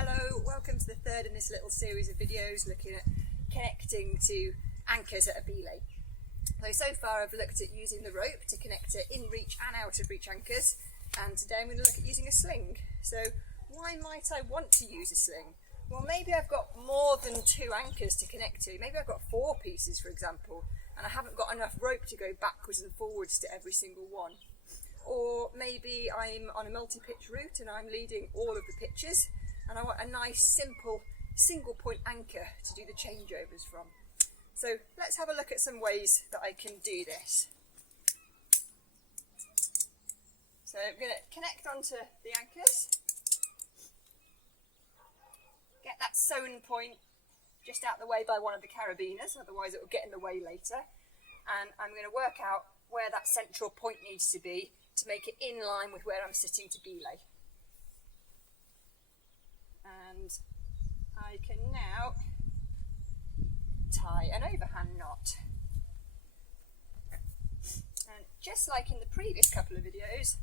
Hello, welcome to the third in this little series of videos looking at connecting to anchors at a belay. So far I've looked at using the rope to connect to in-reach and out-of-reach anchors, and today I'm going to look at using a sling. So why might I want to use a sling? Well, maybe I've got more than two anchors to connect to. Maybe I've got 4 pieces, for example, and I haven't got enough rope to go backwards and forwards to every single one. Or maybe I'm on a multi-pitch route and I'm leading all of the pitches, and I want a nice, simple, single point anchor to do the changeovers from. So let's have a look at some ways that I can do this. So I'm going to connect onto the anchors, get that sewn point just out the way by one of the carabiners, otherwise it will get in the way later, and I'm going to work out where that central point needs to be to make it in line with where I'm sitting to belay. And I can now tie an overhand knot. And just like in the previous couple of videos,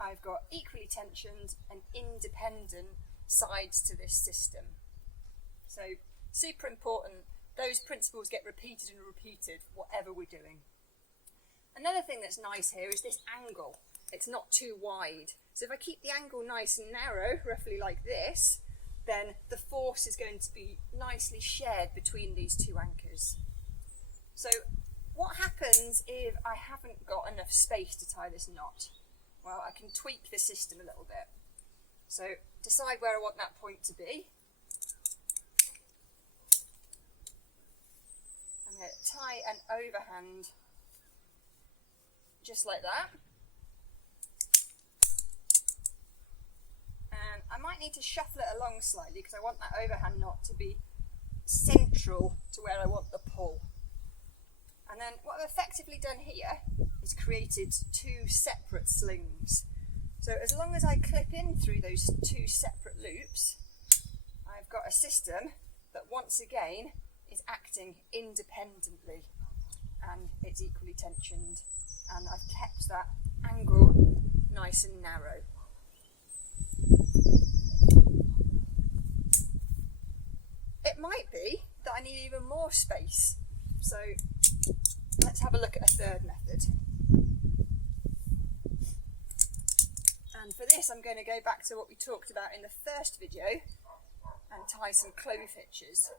I've got equally tensioned and independent sides to this system. So super important, those principles get repeated and repeated whatever we're doing. Another thing that's nice here is this angle. It's not too wide. So if I keep the angle nice and narrow, roughly like this, then the force is going to be nicely shared between these two anchors. So what happens if I haven't got enough space to tie this knot? Well, I can tweak the system a little bit. So decide where I want that point to be. I'm going to tie an overhand just like that. And I might need to shuffle it along slightly because I want that overhand knot to be central to where I want the pull. And then what I've effectively done here is created 2 separate slings. So as long as I clip in through those 2 separate loops, I've got a system that once again is acting independently, and it's equally tensioned, and I've kept that angle nice and narrow. It might be that I need even more space, so let's have a look at a third method. And for this I'm going to go back to what we talked about in the first video and tie some clove hitches.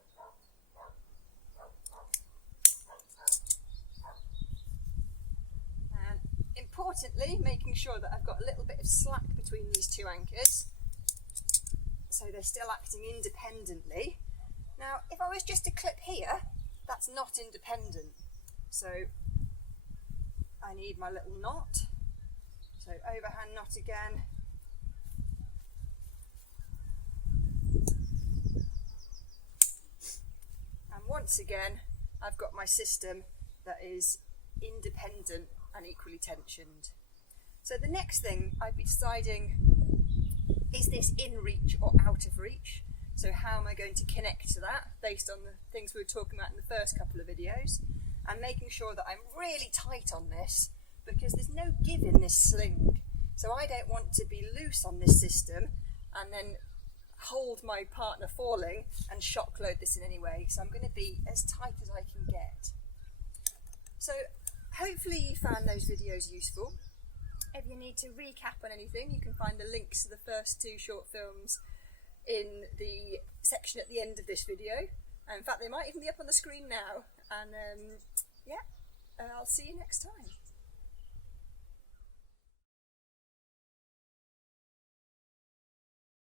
And importantly, making sure that I've got a little bit of slack between these 2 anchors, so they're still acting independently. Now, if I was just to clip here, that's not independent. So I need my little knot. So overhand knot again. And once again, I've got my system that is independent and equally tensioned. So the next thing I'd be deciding, is this in reach or out of reach? So how am I going to connect to that based on the things we were talking about in the first couple of videos, and making sure that I'm really tight on this because there's no give in this sling. So I don't want to be loose on this system and then hold my partner falling and shock load this in any way. So I'm going to be as tight as I can get. So hopefully you found those videos useful. If you need to recap on anything, you can find the links to the first 2 short films in the section at the end of this video. In fact, they might even be up on the screen now. And I'll see you next time.